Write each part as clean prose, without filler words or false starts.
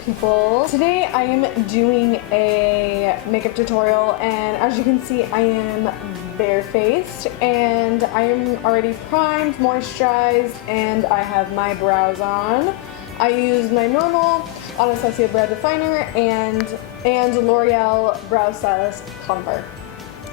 people. Today I am doing a makeup tutorial, and as you can see I am barefaced and I am already primed, moisturized, and I have my brows on. I use my normal Anastasia brow definer and Loreal brow stylist Plumper.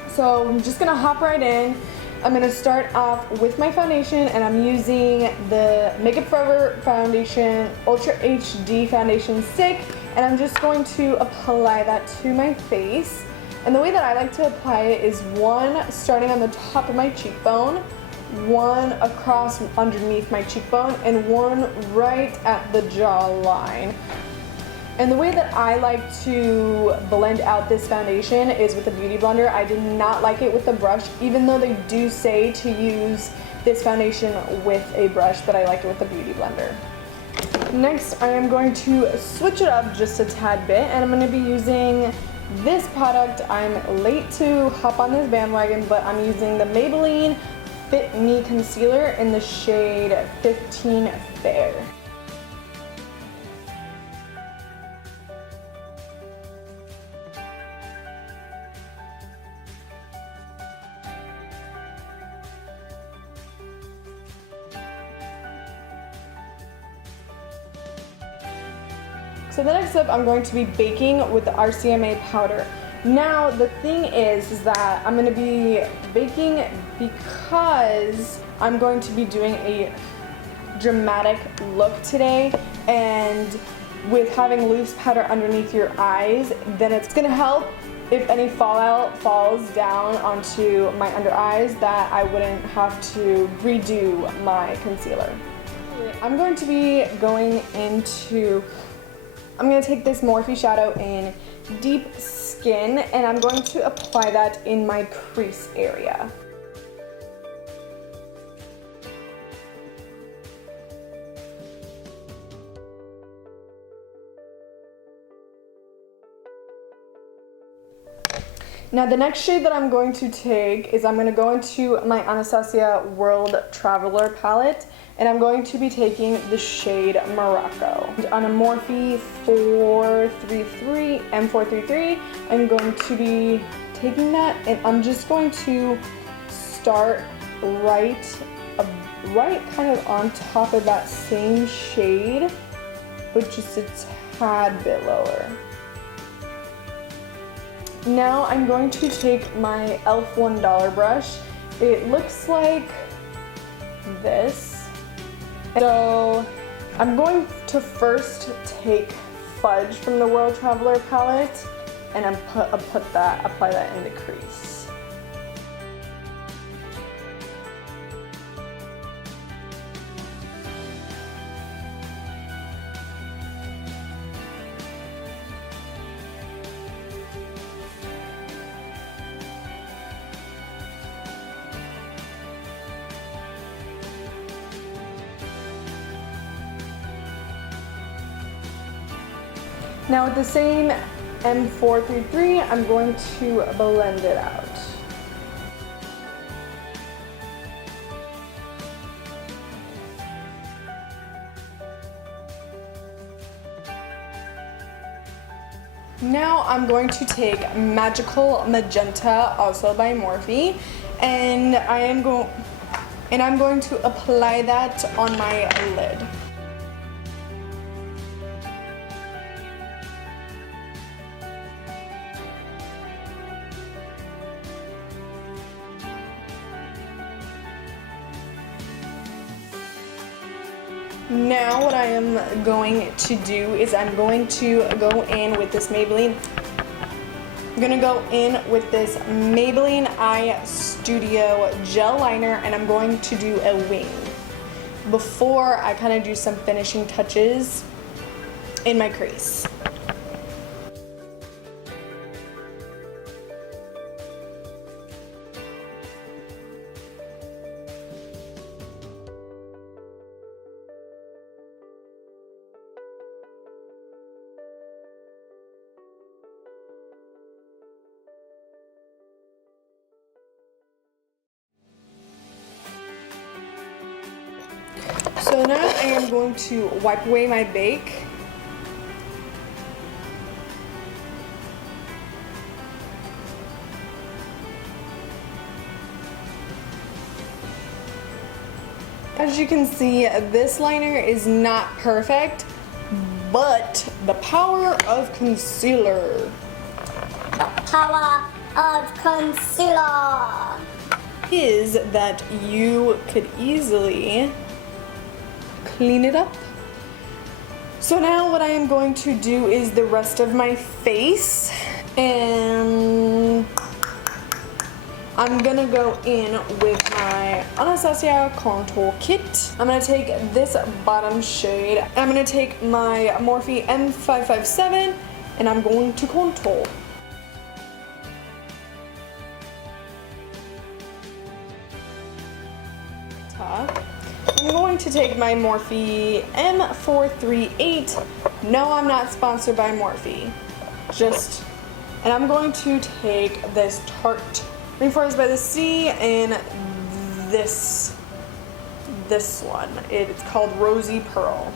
So I'm just gonna hop right in. I'm going to start off with my foundation, and I'm using the Makeup Forever Foundation Ultra HD Foundation Stick, and I'm just going to apply that to my face. And the way that I like to apply it is one starting on the top of my cheekbone, one across underneath my cheekbone, and one right at the jawline. And the way that I like to blend out this foundation is with a beauty blender. I did not like it with the brush, even though they do say to use this foundation with a brush, but I like it with a beauty blender. Next, I am going to switch it up just a tad bit, and I'm going to be using this product. I'm late to hop on this bandwagon, but I'm using the Maybelline Fit Me Concealer in the shade 15 Fair. So the next step, I'm going to be baking with the RCMA powder. Now the thing is that I'm going to be baking because I'm going to be doing a dramatic look today, and with having loose powder underneath your eyes, then it's going to help if any fallout falls down onto my under eyes, that I wouldn't have to redo my concealer. I'm going to be going into I'm going to take this Morphe shadow in Deep Skin, and I'm going to apply that in my crease area. Now the next shade that I'm going to take is I'm going to go into my Anastasia World Traveler palette, and I'm going to be taking the shade Morocco. On a Morphe M433, I'm going to be taking that, and I'm just going to start right kind of on top of that same shade, but just a tad bit lower. Now I'm going to take my e.l.f. $1 brush. It looks like this. So I'm going to first take Fudge from the World Traveler palette, and apply that in the crease. Now with the same M433, I'm going to blend it out. Now I'm going to take Magical Magenta, also by Morphe, and I'm going to apply that on my lid. Now what I am going to do is I'm going to go in with this Maybelline Eye Studio Gel Liner, and I'm going to do a wing before I kind of do some finishing touches in my crease. So now I am going to wipe away my bake As you can see, this liner is not perfect, but the power of concealer. Power of concealer is that you could easily clean it up. So now what I am going to do is the rest of my face, and I'm gonna go in with my Anastasia Contour Kit. I'm gonna take this bottom shade, and I'm gonna take my Morphe M557, and I'm going to contour. I'm going to take my Morphe M438. No, I'm not sponsored by Morphe. And I'm going to take this Tarte Rainforest by the Sea and this one. It's called Rosy Pearl.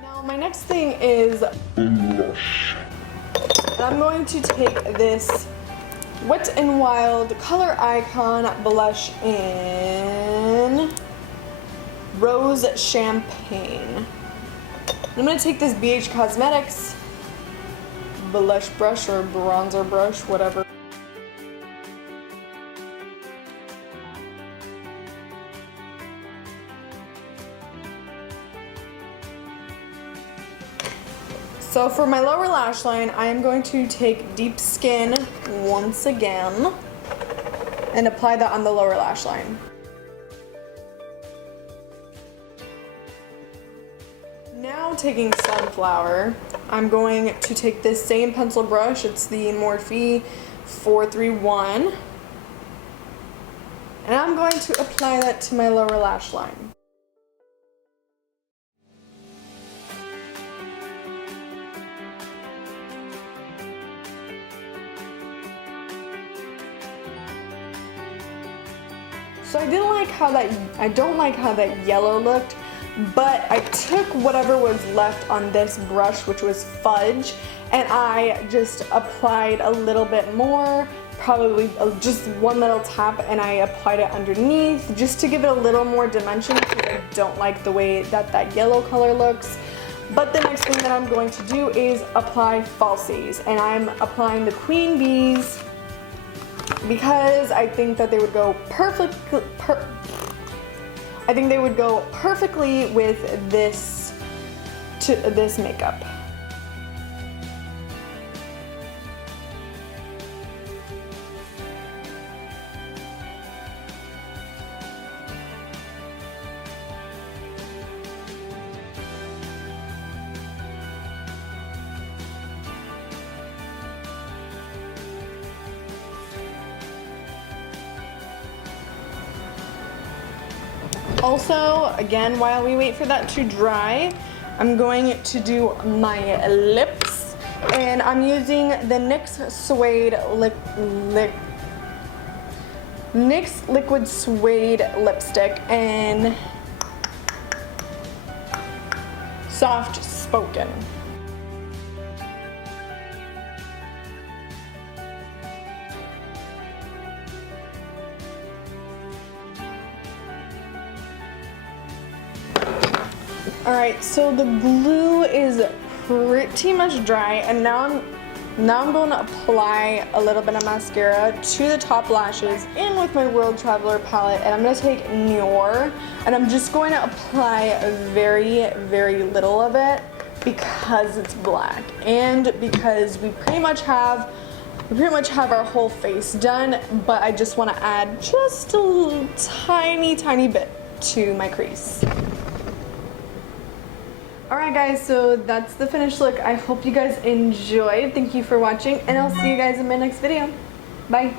Now my next thing is blush. I'm going to take this Wet n Wild Color Icon blush in Rose Champagne. I'm going to take this BH Cosmetics blush brush or bronzer brush, whatever. So for my lower lash line, I am going to take Deep Skin once again and apply that on the lower lash line. Now taking Sunflower, I'm going to take this same pencil brush, it's the Morphe 431, and I'm going to apply that to my lower lash line. So I don't like how that yellow looked, but I took whatever was left on this brush, which was Fudge, and I just applied a little bit more, probably just one little tap, and I applied it underneath just to give it a little more dimension because I don't like the way that yellow color looks. But the next thing that I'm going to do is apply falsies, and I'm applying the Queen Bees because I think that they would go perfectly with this makeup. Also, again, while we wait for that to dry, I'm going to do my lips, and I'm using the NYX Suede NYX Liquid Suede lipstick in Soft Spoken. Alright, so the glue is pretty much dry, and now I'm going to apply a little bit of mascara to the top lashes in with my World Traveler palette, and I'm going to take Nior, and I'm just going to apply very, very little of it because it's black and because we pretty much have our whole face done, but I just want to add just a tiny bit to my crease. Alright guys, so that's the finished look. I hope you guys enjoyed. Thank you for watching, and I'll see you guys in my next video. Bye.